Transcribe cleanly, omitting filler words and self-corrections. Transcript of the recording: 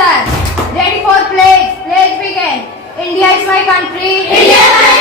sir. Ready for pledge. Pledge begin. India is my country. India is my